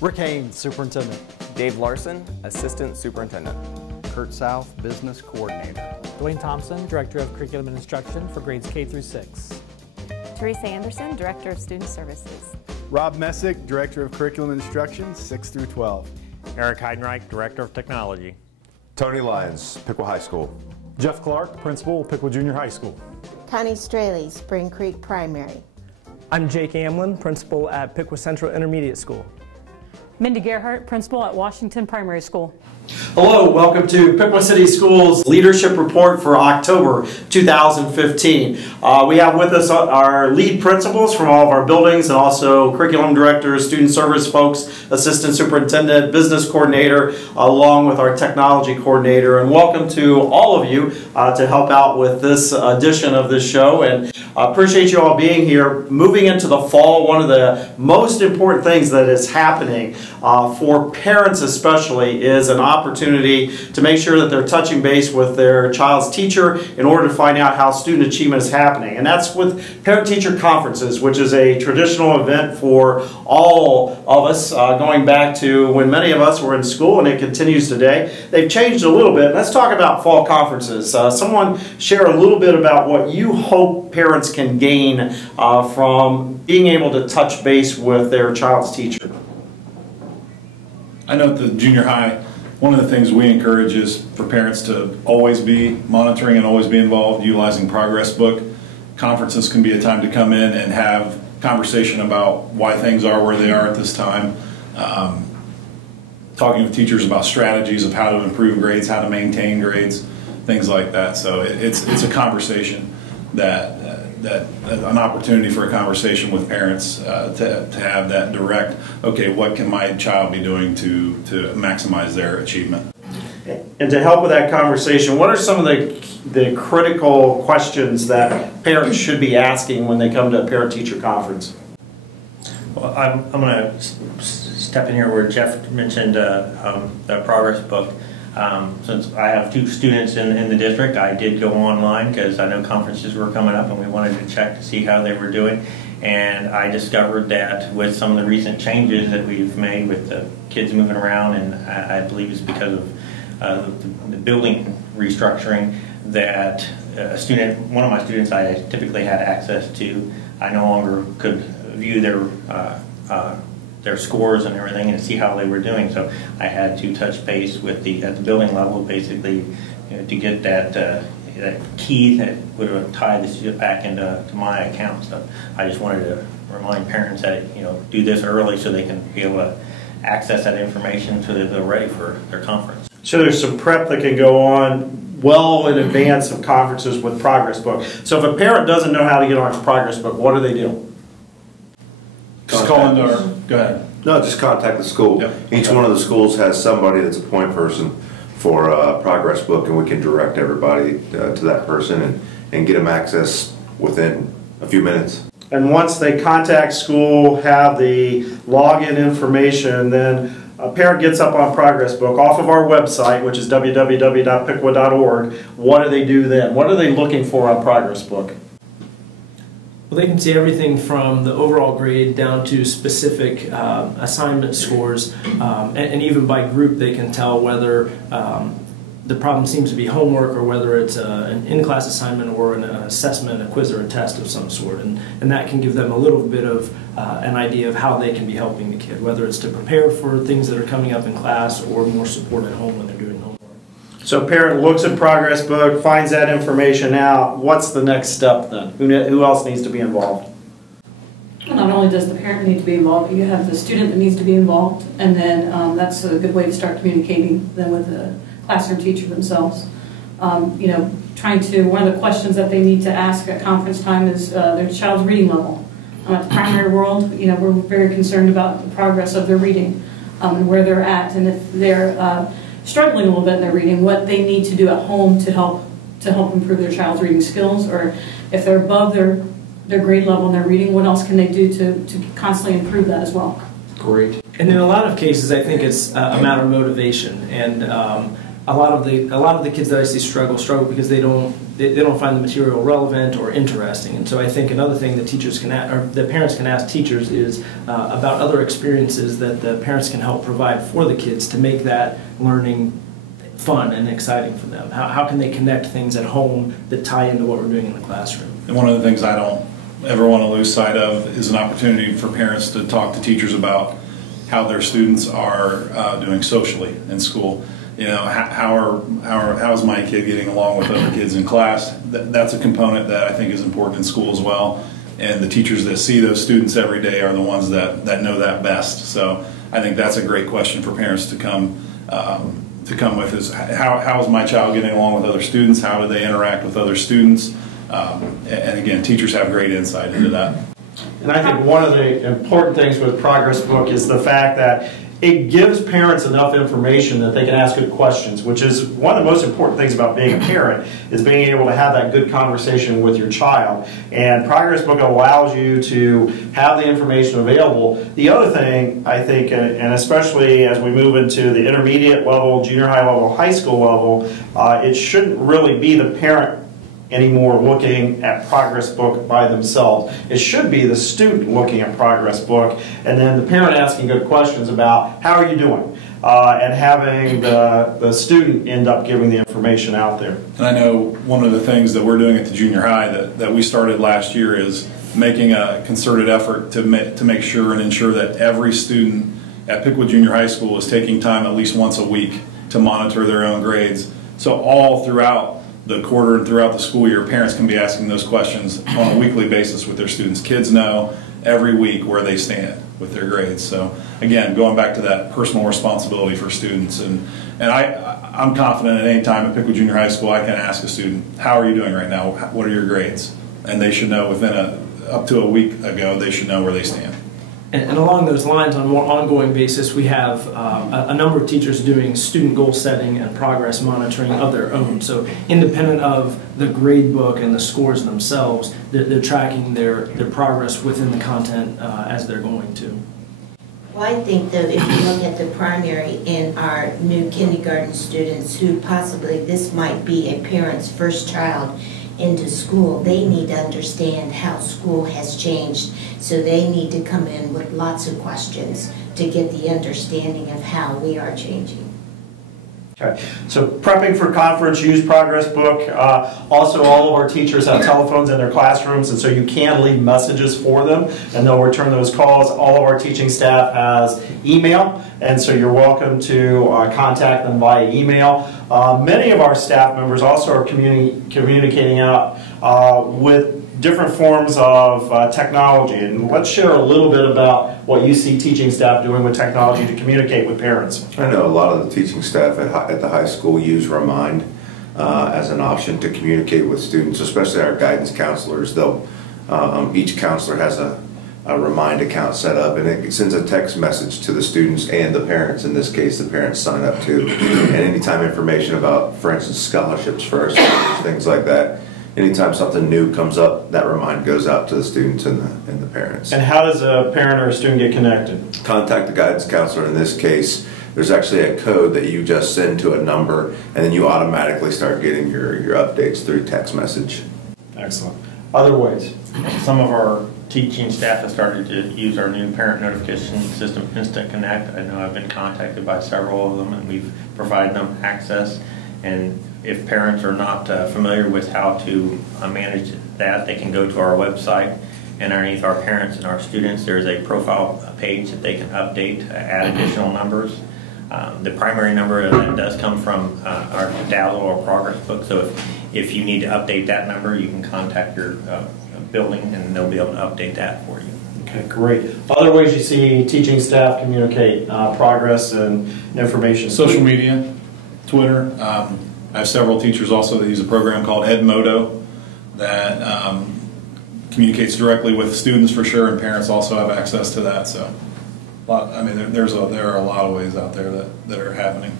Rick Haynes, Superintendent. Dave Larson, Assistant Superintendent. Kurt South, Business Coordinator. Dwayne Thompson, Director of Curriculum and Instruction for grades K through 6. Teresa Anderson, Director of Student Services. Rob Messick, Director of Curriculum and Instruction, 6 through 12. Eric Heidenreich, Director of Technology. Tony Lyons, Piqua High School. Jeff Clark, Principal, Piqua Junior High School. Connie Straley, Spring Creek Primary. I'm Jake Amlin, Principal at Piqua Central Intermediate School. Mindy Gerhardt, Principal at Washington Primary School. Hello, welcome to Piqua City Schools Leadership Report for October 2015. We have with us our lead principals from all of our buildings and also curriculum directors, student service folks, assistant superintendent, business coordinator, along with our technology coordinator. And welcome to all of you to help out with this edition of this show. And I appreciate you all being here. Moving into the fall, one of the most important things that is happening for parents especially is an opportunity to make sure that they're touching base with their child's teacher in order to find out how student achievement is happening. And that's with parent-teacher conferences, which is a traditional event for all of us going back to when many of us were in school, and it continues today. They've changed a little bit. Let's talk about fall conferences. Someone share a little bit about what you hope parents can gain from being able to touch base with their child's teacher. I know at the junior high, one of the things we encourage is for parents to always be monitoring and always be involved, utilizing Progress Book. Conferences can be a time to come in and have conversation about why things are where they are at this time. Talking with teachers about strategies of how to improve grades, how to maintain grades, things like that. So it's a conversation that an opportunity for a conversation with parents to have that direct, okay, what can my child be doing to maximize their achievement? And to help with that conversation, what are some of the critical questions that parents should be asking when they come to a parent-teacher conference? Well, I'm going to step in here where Jeff mentioned the Progress Book. Since I have 2 students in the district, I did go online because I know conferences were coming up and we wanted to check to see how they were doing. And I discovered that with some of the recent changes that we've made with the kids moving around, and I believe it's because of the building restructuring, that one of my students I typically had access to, I no longer could view their scores and everything and see how they were doing. So I had to touch base with at the building level, basically, to get that key that would have tied the student back into my account. So I just wanted to remind parents that do this early so they can be able to access that information so that they're ready for their conference. So there's some prep that can go on well in advance of conferences with Progress Book. So if a parent doesn't know how to get on Progress Book, what do they do? Just call into our, go ahead. No, just contact the school. Yep. Each one of the schools has somebody that's a point person for Progress Book, and we can direct everybody to that person and get them access within a few minutes. And once they contact school, have the login information, then a parent gets up on Progress Book off of our website, which is www.piqua.org. What do they do then? What are they looking for on Progress Book? Well, they can see everything from the overall grade down to specific assignment scores, and even by group they can tell whether the problem seems to be homework or whether it's an in-class assignment or an assessment, a quiz or a test of some sort. And that can give them a little bit of an idea of how they can be helping the kid, whether it's to prepare for things that are coming up in class or more support at home when they're doing homework. So a parent looks at Progress Book, finds that information out. What's the next step then? Who else needs to be involved? Well, not only does the parent need to be involved, but you have the student that needs to be involved, and then that's a good way to start communicating then with the classroom teacher themselves. One of the questions that they need to ask at conference time is their child's reading level. At the primary world, we're very concerned about the progress of their reading and where they're at, and if they're struggling a little bit in their reading, what they need to do at home to help improve their child's reading skills, or if they're above their grade level in their reading, what else can they do to constantly improve that as well? Great. And in a lot of cases, I think it's a matter of motivation, and a lot of the kids that I see struggle because they don't find the material relevant or interesting. And so I think another thing that teachers can or that parents can ask teachers is about other experiences that the parents can help provide for the kids to make that learning fun and exciting for them. How can they connect things at home that tie into what we're doing in the classroom? And one of the things I don't ever want to lose sight of is an opportunity for parents to talk to teachers about how their students are doing socially in school. You know, how's my kid getting along with other kids in class? That's a component that I think is important in school as well. And the teachers that see those students every day are the ones that know that best. So I think that's a great question for parents to come with is how is my child getting along with other students? How do they interact with other students? And again, teachers have great insight into that. And I think one of the important things with Progress Book is the fact that it gives parents enough information that they can ask good questions, which is one of the most important things about being a parent, is being able to have that good conversation with your child. And Progress Book allows you to have the information available. The other thing, I think, and especially as we move into the intermediate level, junior high level, high school level, it shouldn't really be the parent anymore looking at Progress Book by themselves. It should be the student looking at Progress Book and then the parent asking good questions about how are you doing, and having the student end up giving the information out there. And I know one of the things that we're doing at the junior high that we started last year is making a concerted effort to make sure and ensure that every student at Pickwood Junior High School is taking time at least once a week to monitor their own grades. So all throughout the quarter and throughout the school year, parents can be asking those questions on a weekly basis with their students. Kids know every week where they stand with their grades. So again, going back to that personal responsibility for students, and I'm confident at any time at Pickwood Junior High School I can ask a student, how are you doing right now? What are your grades? And they should know within up to a week ago, they should know where they stand. And along those lines, on a more ongoing basis, we have a number of teachers doing student goal setting and progress monitoring of their own. So independent of the grade book and the scores themselves, they're tracking their progress within the content as they're going to. Well, I think that if you look at the primary and our new kindergarten students who possibly this might be a parent's first child into school, they need to understand how school has changed. So they need to come in with lots of questions to get the understanding of how we are changing. Okay, so prepping for conference, use Progress Book. Also, all of our teachers have telephones in their classrooms, and so you can leave messages for them, and they'll return those calls. All of our teaching staff has email, and so you're welcome to contact them via email. Many of our staff members also are communicating out with different forms of technology, and let's share a little bit about what you see teaching staff doing with technology to communicate with parents. I know a lot of the teaching staff at the high school use Remind as an option to communicate with students, especially our guidance counselors. They'll each counselor has a Remind account set up, and it sends a text message to the students and the parents. In this case, the parents sign up too. And anytime information about, for instance, scholarships for our students, things like that, anytime something new comes up, that Remind goes out to the students and the parents. And how does a parent or a student get connected? Contact the guidance counselor. In this case, there's actually a code that you just send to a number, and then you automatically start getting your updates through text message. Excellent. Other ways? Some of our teaching staff have started to use our new parent notification system, Instant Connect. I know I've been contacted by several of them, and we've provided them access. And if parents are not familiar with how to manage that, they can go to our website, and underneath our parents and our students, there's a profile page that they can update, add additional numbers. The primary number that does come from our Dazzle or Progress Book, so if you need to update that number, you can contact your building and they'll be able to update that for you. Okay, great. Other ways you see teaching staff communicate progress and information? Social media, Twitter. I have several teachers also that use a program called Edmodo that communicates directly with students for sure, and parents also have access to that. So, I mean, there are a lot of ways out there that are happening.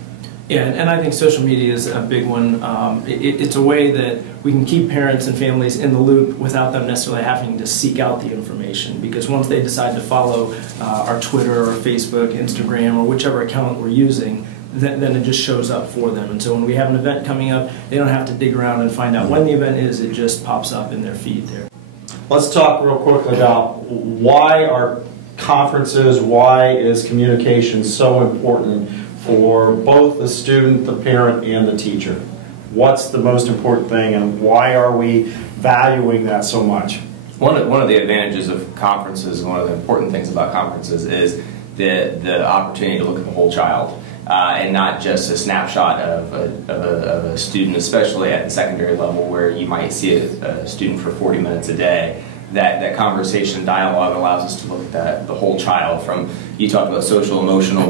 Yeah, and I think social media is a big one. It's a way that we can keep parents and families in the loop without them necessarily having to seek out the information, because once they decide to follow our Twitter or Facebook, Instagram, or whichever account we're using, then it just shows up for them. And so when we have an event coming up, they don't have to dig around and find out when the event is. It just pops up in their feed there. Let's talk real quickly about why are conferences, why is communication so important for both the student, the parent, and the teacher? What's the most important thing, and why are we valuing that so much? One of the advantages of conferences, and one of the important things about conferences, is the opportunity to look at the whole child. And not just a snapshot of a student, especially at the secondary level where you might see a student for 40 minutes a day. That conversation dialogue allows us to look at the whole child, from, you talked about social, emotional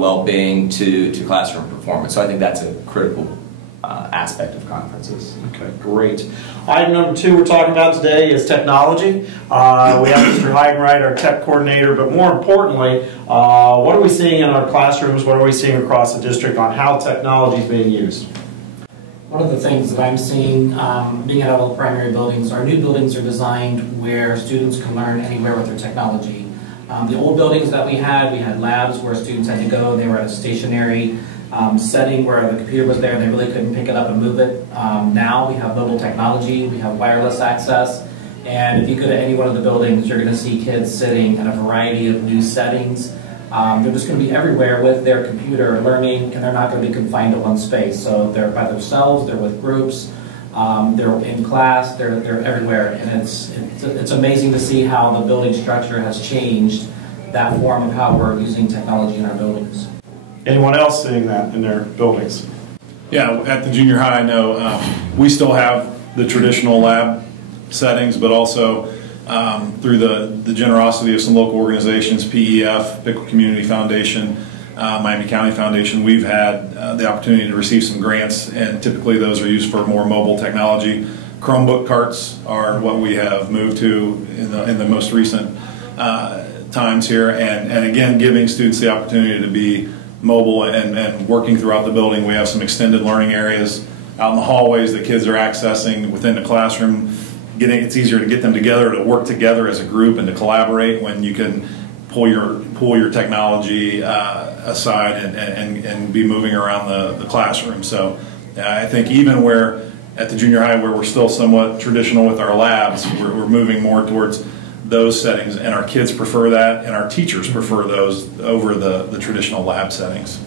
well-being to classroom performance. So I think that's a critical aspect of conferences. Okay, great. Item number 2 we're talking about today is technology. We have Mr. Heidenreich, our tech coordinator, but more importantly, what are we seeing in our classrooms, what are we seeing across the district on how technology is being used? One of the things that I'm seeing, being at all the primary buildings, our new buildings are designed where students can learn anywhere with their technology. The old buildings that we had labs where students had to go. They were at a stationary setting where the computer was there and they really couldn't pick it up and move it. Now we have mobile technology, we have wireless access, and if you go to any one of the buildings, you're going to see kids sitting in a variety of new settings. They're just going to be everywhere with their computer learning, and they're not going to be confined to one space. So they're by themselves, they're with groups, they're in class, they're everywhere, and it's amazing to see how the building structure has changed that form of how we're using technology in our buildings. Anyone else seeing that in their buildings? Yeah, at the junior high, I know we still have the traditional lab settings, but also through the generosity of some local organizations, PEF, Pickle Community Foundation, Miami County Foundation, we've had the opportunity to receive some grants, and typically those are used for more mobile technology. Chromebook carts are what we have moved to in the most recent times here, and again, giving students the opportunity to be mobile and working throughout the building. We have some extended learning areas out in the hallways that kids are accessing within the classroom. It's easier to get them together, to work together as a group and to collaborate when you can pull your technology aside and be moving around the classroom. So I think even where at the junior high where we're still somewhat traditional with our labs, we're moving more towards those settings, and our kids prefer that, and our teachers prefer those over the traditional lab settings.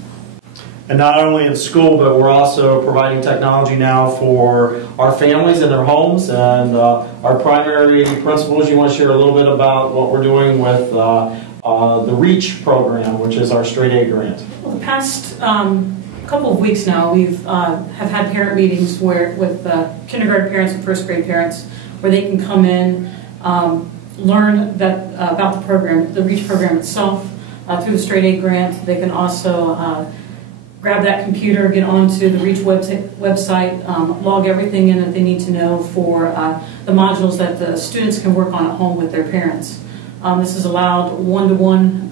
And not only in school, but we're also providing technology now for our families in their homes. And our primary principals, you want to share a little bit about what we're doing with the REACH program, which is our straight A grant. Well, the past couple of weeks now, we've have had parent meetings with kindergarten parents and first grade parents, where they can come in, learn about the program, the REACH program itself, through the straight A grant. They can also grab that computer, get onto the REACH website, log everything in that they need to know for the modules that the students can work on at home with their parents. This has allowed one-to-one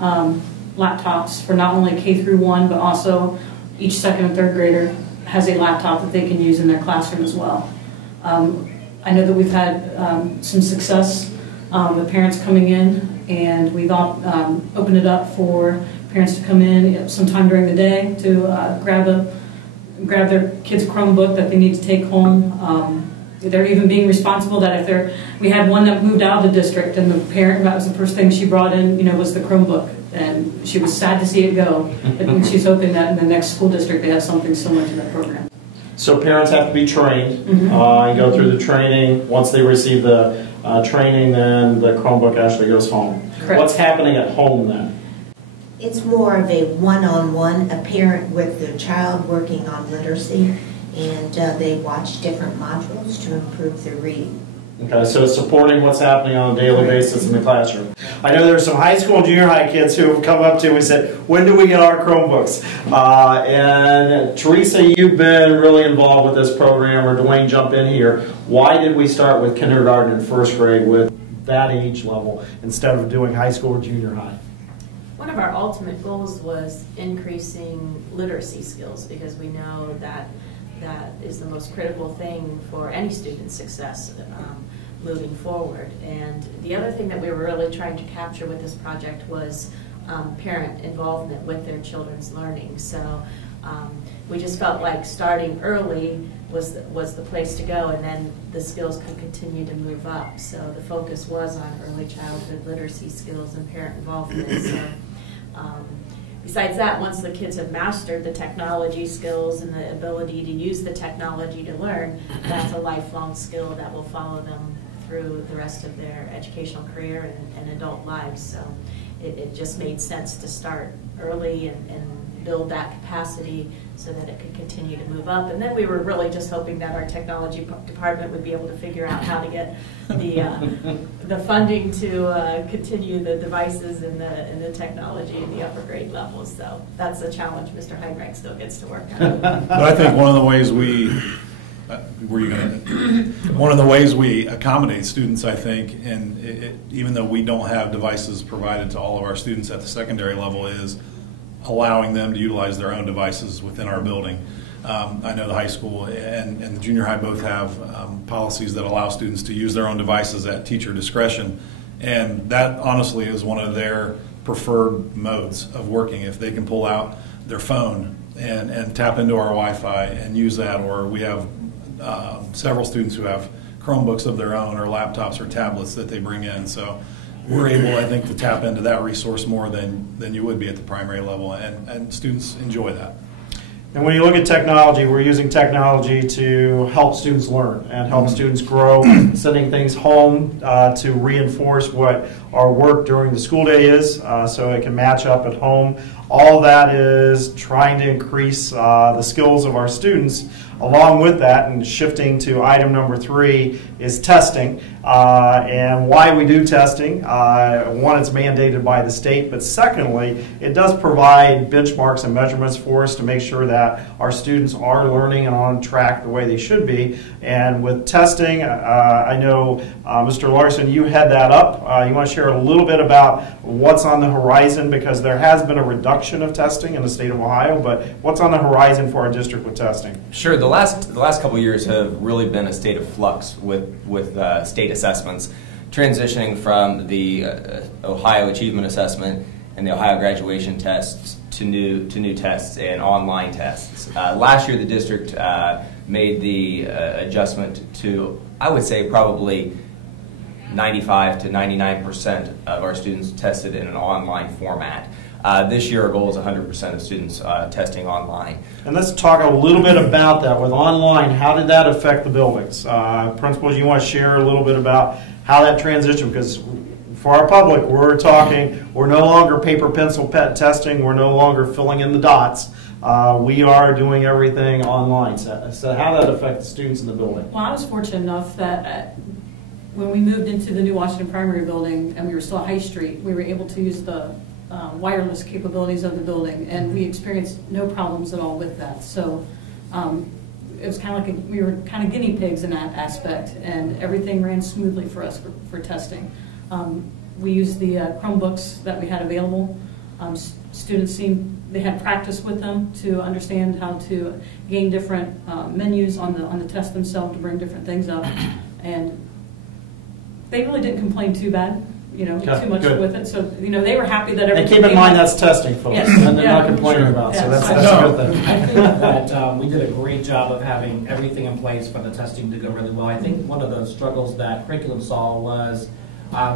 laptops for not only K through 1, but also each second and third grader has a laptop that they can use in their classroom as well. I know that we've had some success with parents coming in, and we've opened it up for parents to come in sometime during the day to grab their kids' Chromebook that they need to take home. They're even being responsible that if we had one that moved out of the district, and the parent, that was the first thing she brought in, was the Chromebook, and she was sad to see it go. And she's hoping that in the next school district they have something similar to that program. So parents have to be trained and go through the training. Once they receive the training, then the Chromebook actually goes home. Correct. What's happening at home then? It's more of a one-on-one, a parent with their child working on literacy, and they watch different modules to improve their reading. Okay, so it's supporting what's happening on a daily basis in the classroom. I know there's some high school and junior high kids who have come up to me and said, when do we get our Chromebooks? And Teresa, you've been really involved with this program, or Dwayne, jump in here. Why did we start with kindergarten and first grade with that age level instead of doing high school or junior high? One of our ultimate goals was increasing literacy skills, because we know that that is the most critical thing for any student's success moving forward. And the other thing that we were really trying to capture with this project was parent involvement with their children's learning. So We just felt like starting early was the place to go, and then the skills could continue to move up. So the focus was on early childhood literacy skills and parent involvement. So, besides that, once the kids have mastered the technology skills and the ability to use the technology to learn, that's a lifelong skill that will follow them through the rest of their educational career and adult lives. So it just made sense to start early and build that capacity so that it could continue to move up. And then we were really just hoping that our technology department would be able to figure out how to get the funding to continue the devices and the technology in the upper grade levels. So that's a challenge Mr. Heinrich still gets to work on. But I think one of the ways one of the ways we accommodate students, I think, and even though we don't have devices provided to all of our students at the secondary level, is allowing them to utilize their own devices within our building. I know the high school and the junior high both have policies that allow students to use their own devices at teacher discretion, and that honestly is one of their preferred modes of working. If they can pull out their phone and tap into our Wi-Fi and use that, or we have several students who have Chromebooks of their own or laptops or tablets that they bring in. So we're able, I think, to tap into that resource more than you would be at the primary level, and students enjoy that. And when you look at technology, we're using technology to help students learn and help students grow, sending things home to reinforce what our work during the school day is, so it can match up at home. All that is trying to increase the skills of our students. Along with that, and shifting to item number 3, is testing. And why we do testing. One, it's mandated by the state, but secondly, it does provide benchmarks and measurements for us to make sure that our students are learning and on track the way they should be. And with testing, I know, Mr. Larson, you head that up. You want to share a little bit about what's on the horizon, because there has been a reduction of testing in the state of Ohio, but what's on the horizon for our district with testing? Sure. The last couple of years have really been a state of flux with state assessments, transitioning from the Ohio Achievement Assessment and the Ohio Graduation Tests to new tests and online tests. Last year, the district made the adjustment to, I would say, probably 95 to 99% of our students tested in an online format. This year, our goal is 100% of students testing online. And let's talk a little bit about that. With online, how did that affect the buildings? Principals, you want to share a little bit about how that transition, because for our public, we're no longer paper pencil testing, we're no longer filling in the dots. We are doing everything online. So how did that affect the students in the building? Well, I was fortunate enough that when we moved into the new Washington Primary Building and we were still at High Street, we were able to use the wireless capabilities of the building, and we experienced no problems at all with that. So it was kind of like we were kind of guinea pigs in that aspect, and everything ran smoothly for us for testing. We used the Chromebooks that we had available. Students they had practice with them to understand how to gain different menus on the test themselves to bring different things up, and they really didn't complain too bad. Too much with it. So, they were happy that everything. And keep in mind that's testing, folks, and they're not complaining about. So that's a good thing. I think that we did a great job of having everything in place for the testing to go really well. I think one of the struggles that curriculum saw was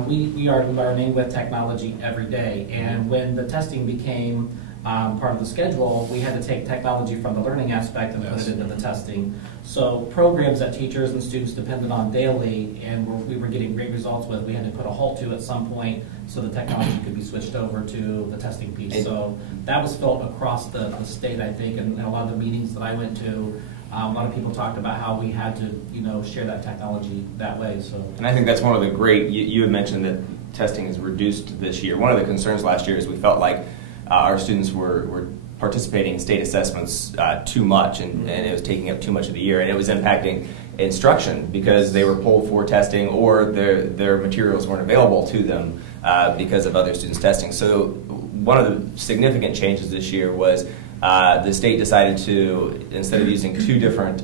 we are learning with technology every day, and when the testing became part of the schedule, we had to take technology from the learning aspect and put it into the testing. So programs that teachers and students depended on daily and we were getting great results with, we had to put a halt to at some point so the technology could be switched over to the testing piece. So that was felt across the state, I think, and a lot of the meetings that I went to, a lot of people talked about how we had to, share that technology that way. So, and I think that's one of the great. You had mentioned that testing is reduced this year. One of the concerns last year is we felt like our students were participating in state assessments too much, and it was taking up too much of the year, and it was impacting instruction because they were pulled for testing or their materials weren't available to them because of other students testing. So one of the significant changes this year was the state decided to, instead of using two different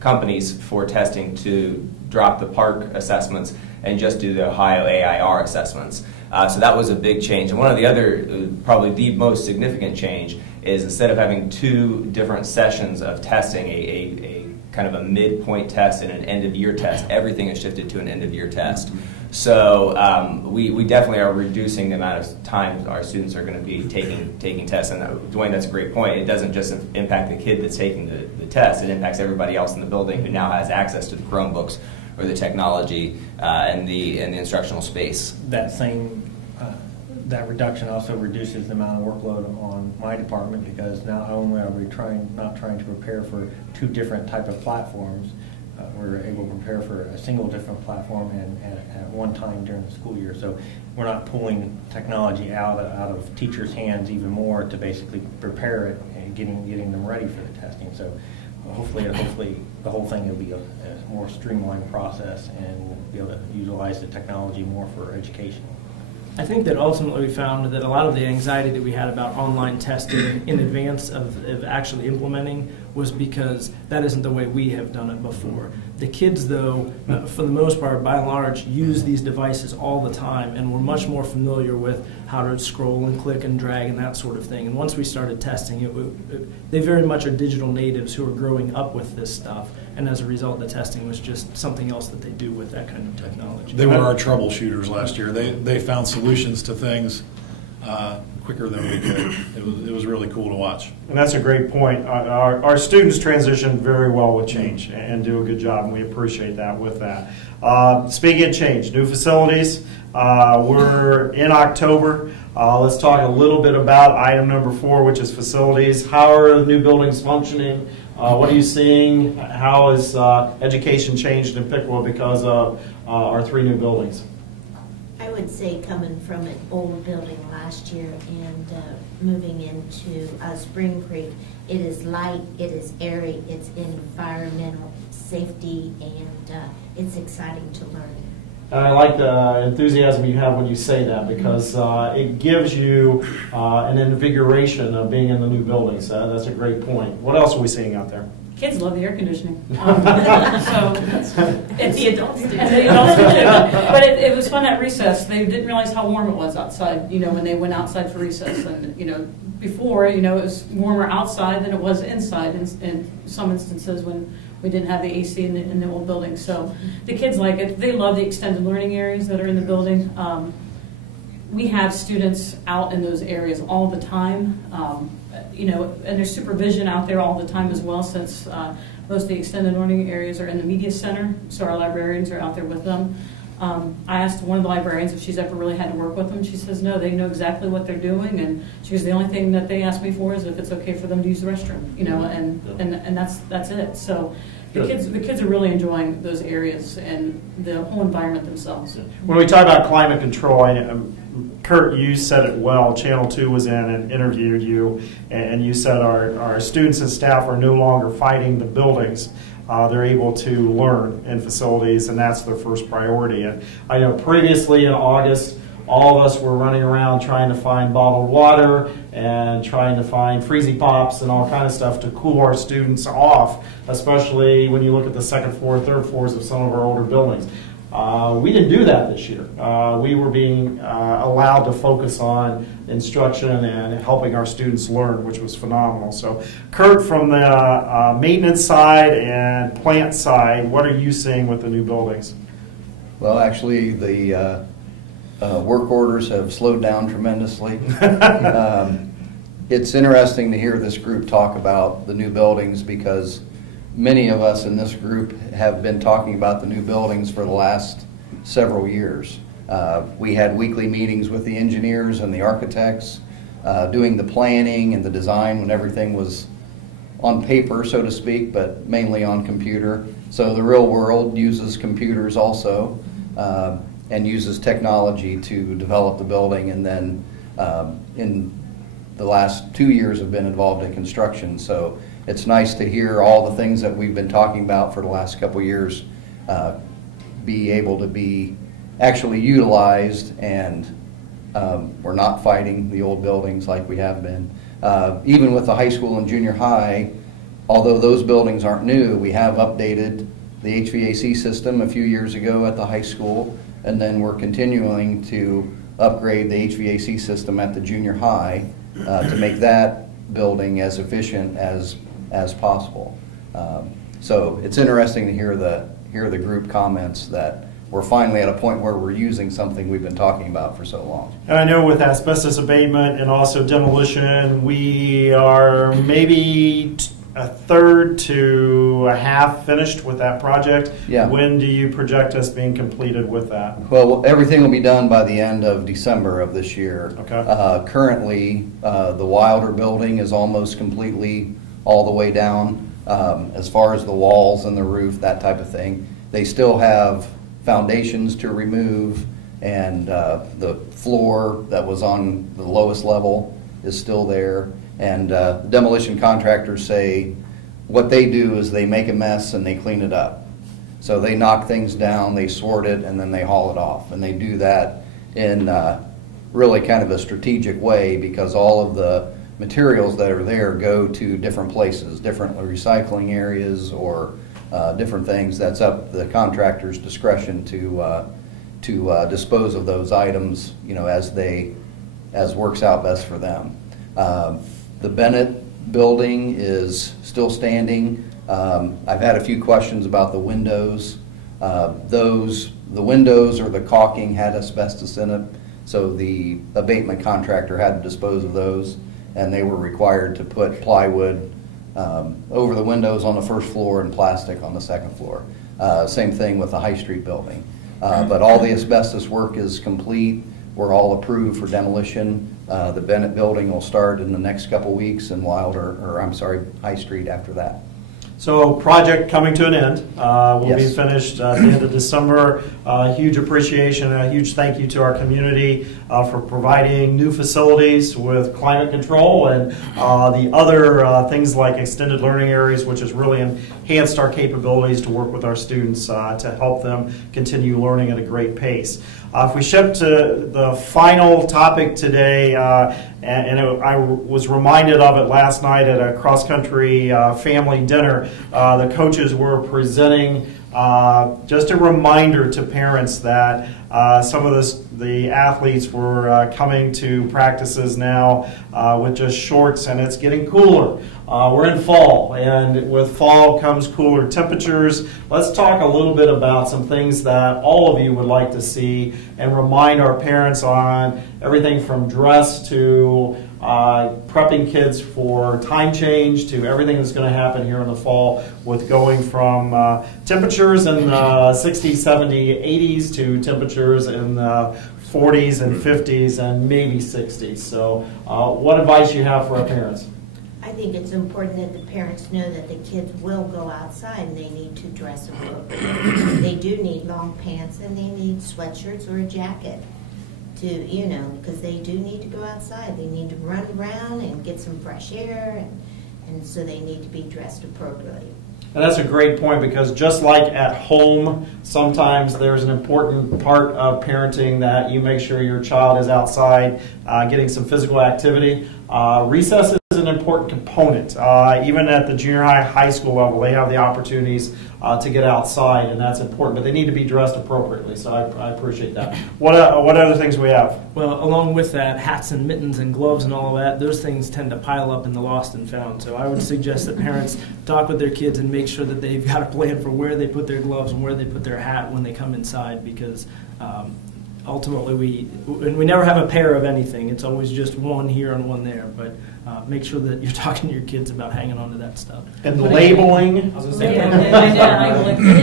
companies for testing, to drop the PARCC assessments and just do the Ohio AIR assessments. So that was a big change. And one of the other, probably the most significant change, is instead of having 2 different sessions of testing, a kind of a midpoint test and an end-of-year test, everything is shifted to an end-of-year test. So we definitely are reducing the amount of time our students are going to be taking tests. And Dwayne, that's a great point. It doesn't just impact the kid that's taking the test. It impacts everybody else in the building who now has access to the Chromebooks or the technology and the instructional space. That reduction also reduces the amount of workload on my department, because not only are we not trying to prepare for 2 different type of platforms, we're able to prepare for a single different platform and at one time during the school year. So we're not pulling technology out of teachers' hands even more to basically prepare it and getting them ready for the testing. So hopefully the whole thing will be a more streamlined process, and we'll be able to utilize the technology more for education. I think that ultimately we found that a lot of the anxiety that we had about online testing in advance of actually implementing was because that isn't the way we have done it before. The kids, though, for the most part, by and large, use these devices all the time, and we're much more familiar with how to scroll and click and drag and that sort of thing. And once we started testing, they very much are digital natives who are growing up with this stuff, and as a result, the testing was just something else that they do with that kind of technology. They were our troubleshooters last year. They found solutions to things quicker than we could. It was really cool to watch. And that's a great point. Our students transition very well with change and do a good job, and we appreciate that with that. Speaking of change, new facilities, we're in October. Let's talk a little bit about item number 4, which is facilities. How are the new buildings functioning? What are you seeing? How has education changed in Piqua because of our 3 new buildings? I would say coming from an old building last year and moving into Spring Creek, it is light, it is airy, it's environmental safety, and it's exciting to learn. I like the enthusiasm you have when you say that, because it gives you an invigoration of being in the new buildings. That's a great point. What else are we seeing out there? Kids love the air conditioning. So it's the adults do. But it was fun at recess. They didn't realize how warm it was outside, when they went outside for recess. And, before, it was warmer outside than it was inside in some instances when we didn't have the AC in the old building. So the kids like it. They love the extended learning areas that are in the building. We have students out in those areas all the time. And there's supervision out there all the time as well, since most of the extended learning areas are in the media center, so our librarians are out there with them. I asked one of the librarians if she's ever really had to work with them. She says no, they know exactly what they're doing, and she goes, the only thing that they ask me for is if it's okay for them to use the restroom, and that's it. So the kids are really enjoying those areas and the whole environment themselves. When we talk about climate control, Kurt, you said it well. Channel 2 was in and interviewed you, and you said our students and staff are no longer fighting the buildings. They're able to learn in facilities, and that's their first priority. And I know previously in August, all of us were running around trying to find bottled water and trying to find Freezy Pops and all kind of stuff to cool our students off, especially when you look at the second floor, third floors of some of our older buildings. We didn't do that this year. We were being allowed to focus on instruction and helping our students learn, which was phenomenal. So, Kurt, from the maintenance side and plant side, what are you seeing with the new buildings? Well, actually, the work orders have slowed down tremendously. It's interesting to hear this group talk about the new buildings, because many of us in this group have been talking about the new buildings for the last several years. We had weekly meetings with the engineers and the architects, doing the planning and the design when everything was on paper, so to speak, but mainly on computer. So the real world uses computers also, and uses technology to develop the building, and then in the last 2 years have been involved in construction. So it's nice to hear all the things that we've been talking about for the last couple of years be able to be actually utilized, and we're not fighting the old buildings like we have been. Even with the high school and junior high, although those buildings aren't new, we have updated the HVAC system a few years ago at the high school, and then we're continuing to upgrade the HVAC system at the junior high to make that building as efficient as possible. So it's interesting to hear the group comments that we're finally at a point where we're using something we've been talking about for so long. And I know with asbestos abatement and also demolition, we are maybe a third to a half finished with that project. Yeah. When do you project us being completed with that? Well, everything will be done by the end of December of this year. Okay. Currently, the Wilder building is almost completely all the way down. As far as the walls and the roof, that type of thing. They still have foundations to remove, and the floor that was on the lowest level is still there. And demolition contractors say what they do is they make a mess and they clean it up. So they knock things down, they sort it, and then they haul it off. And they do that in really kind of a strategic way, because all of the materials that are there go to different places, different recycling areas, or different things. That's up to the contractor's discretion to dispose of those items, you know, as works out best for them. The Bennett building is still standing. I've had a few questions about the windows. The windows or the caulking had asbestos in it, so the abatement contractor had to dispose of those, and they were required to put plywood over the windows on the first floor and plastic on the second floor. Same thing with the High Street building. But all the asbestos work is complete. We're all approved for demolition. The Bennett building will start in the next couple weeks, and High Street after that. So project coming to an end. Will be finished at the end of December. Huge appreciation and a huge thank you to our community for providing new facilities with climate control and the other things like extended learning areas, which has really enhanced our capabilities to work with our students to help them continue learning at a great pace. If we shift to the final topic today, I was reminded of it last night at a cross-country family dinner. The coaches were presenting just a reminder to parents that some of the athletes were coming to practices now with just shorts, and it's getting cooler. We're in fall, and with fall comes cooler temperatures. Let's talk a little bit about some things that all of you would like to see and remind our parents on everything from dress to prepping kids for time change to everything that's going to happen here in the fall with going from temperatures in 60s, 70s, 80s to temperatures in the 40s and 50s and maybe 60s. So what advice you have for our parents? I think it's important that the parents know that the kids will go outside and they need to dress appropriately. They do need long pants and they need sweatshirts or a jacket to, you know, because they do need to go outside. They need to run around and get some fresh air, and so they need to be dressed appropriately. And that's a great point, because just like at home, sometimes there's an important part of parenting that you make sure your child is outside getting some physical activity. Recess is an important component. Even at the junior high, high school level, they have the opportunities to get outside, and that's important. But they need to be dressed appropriately, so I appreciate that. What other things do we have? Well, along with that, hats and mittens and gloves and all of that, those things tend to pile up in the lost and found. So I would suggest that parents talk with their kids and make sure that they've got a plan for where they put their gloves and where they put their hat when they come inside, because ultimately we never have a pair of anything. It's always just one here and one there. But make sure that you're talking to your kids about hanging on to that stuff. And labeling. It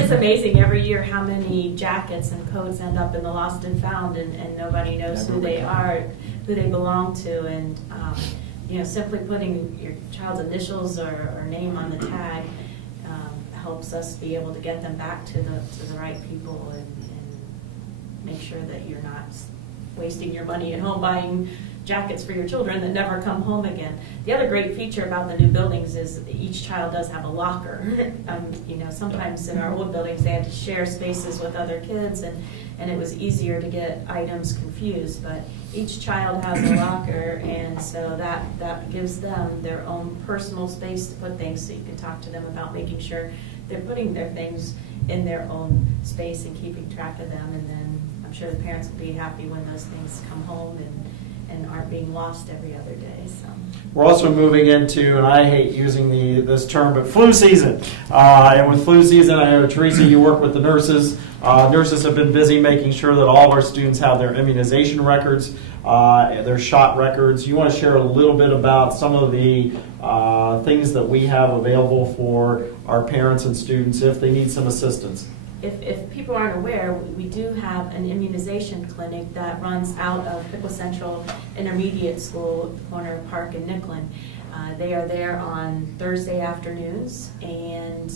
is amazing every year how many jackets and coats end up in the lost and found, and nobody knows who they are, who they belong to. And you know, simply putting your child's initials or name on the tag helps us be able to get them back to the right people and make sure that you're not wasting your money at home buying jackets for your children that never come home again. The other great feature about the new buildings is each child does have a locker. You know, sometimes in our old buildings they had to share spaces with other kids, and it was easier to get items confused. But each child has a locker, and so that gives them their own personal space to put things, so you can talk to them about making sure they're putting their things in their own space and keeping track of them, and then I'm sure the parents will be happy when those things come home and aren't being lost every other day. So. We're also moving into, and I hate using this term, but flu season. And with flu season, I know, Teresa, you work with the nurses. Nurses have been busy making sure that all of our students have their immunization records, their shot records. You want to share a little bit about some of the things that we have available for our parents and students if they need some assistance? If people aren't aware, we do have an immunization clinic that runs out of Piqua Central Intermediate School, corner of Park and Nicklin. They are there on Thursday afternoons, and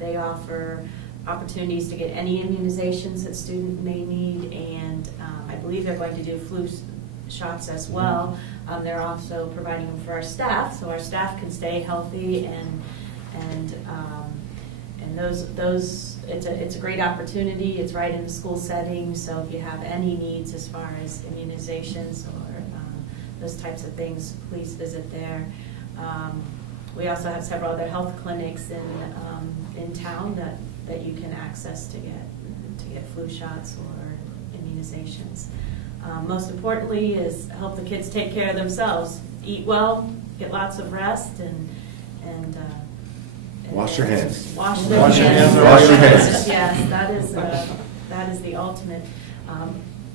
they offer opportunities to get any immunizations that student may need, and I believe they're going to do flu shots as well. They're also providing them for our staff, so our staff can stay healthy, and those it's a great opportunity. It's right in the school setting, so if you have any needs as far as immunizations or those types of things, please visit there. We also have several other health clinics in town that you can access to get flu shots or immunizations. Most importantly is help the kids take care of themselves. Eat well, get lots of rest, and wash your hands. Wash your hands. Yes, that is the ultimate.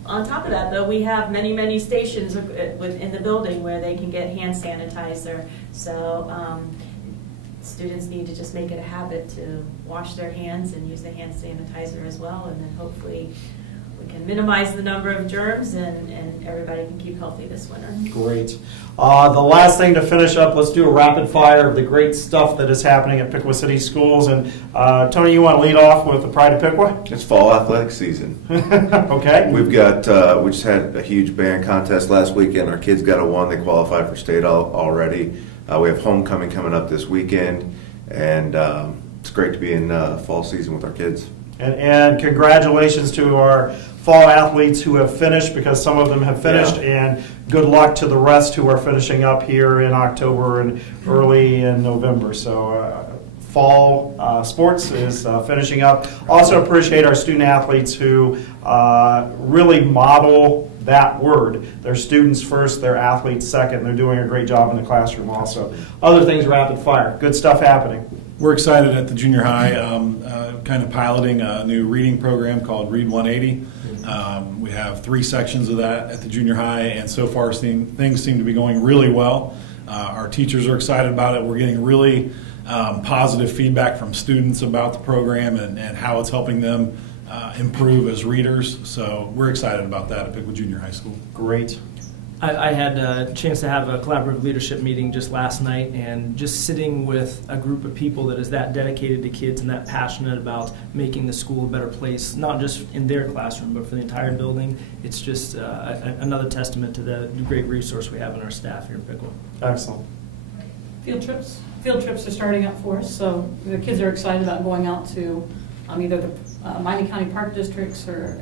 On top of that, though, we have many stations in the building where they can get hand sanitizer. So students need to just make it a habit to wash their hands and use the hand sanitizer as well, and then hopefully we can minimize the number of germs and everybody can keep healthy this winter. Great. The last thing to finish up, let's do a rapid fire of the great stuff that is happening at Piqua City Schools. And Tony, you want to lead off with the Pride of Piqua? It's fall athletic season. Okay. We've got, we just had a huge band contest last weekend. Our kids got a one. They qualified for state already. We have homecoming coming up this weekend. And it's great to be in fall season with our kids. And congratulations to our fall athletes who have finished, because some of them have finished, and good luck to the rest who are finishing up here in October and early in November. So fall sports is finishing up. Also appreciate our student athletes who really model that word. They're students first, they're athletes second. They're doing a great job in the classroom also. Other things rapid fire. Good stuff happening. We're excited at the junior high, kind of piloting a new reading program called Read 180. We have 3 sections of that at the junior high, and so far things seem to be going really well. Our teachers are excited about it. We're getting really positive feedback from students about the program and how it's helping them improve as readers. So we're excited about that at Piqua Junior High School. Great. I had a chance to have a collaborative leadership meeting just last night, and just sitting with a group of people that is that dedicated to kids and that passionate about making the school a better place, not just in their classroom, but for the entire building. It's just another testament to the great resource we have in our staff here in Piqua. Excellent. Field trips are starting up for us, so the kids are excited about going out to either the Miami County Park Districts or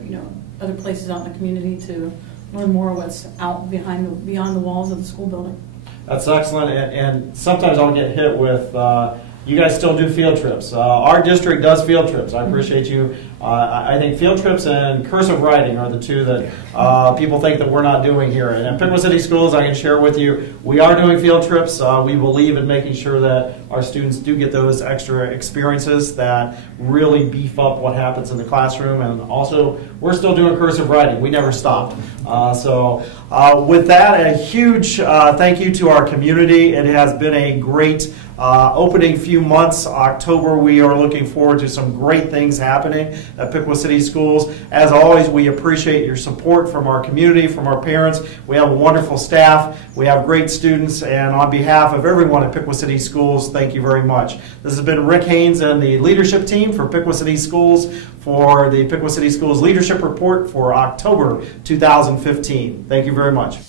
other places out in the community to learn more of what's out beyond the walls of the school building. That's excellent, and sometimes I'll get hit with, you guys still do field trips. Our district does field trips. I appreciate you. I think field trips and cursive writing are the two that people think that we're not doing here. And at Piqua City Schools, I can share with you, we are doing field trips. We believe in making sure that our students do get those extra experiences that really beef up what happens in the classroom. And also, we're still doing cursive writing. We never stopped. So with that, a huge thank you to our community. It has been a great opening few months. October, we are looking forward to some great things happening at Piqua City Schools. As always, we appreciate your support from our community, from our parents. We have a wonderful staff. We have great students. And on behalf of everyone at Piqua City Schools, thank you very much. This has been Rick Haynes and the leadership team for Piqua City Schools for the Piqua City Schools Leadership Report for October 2015. Thank you very much.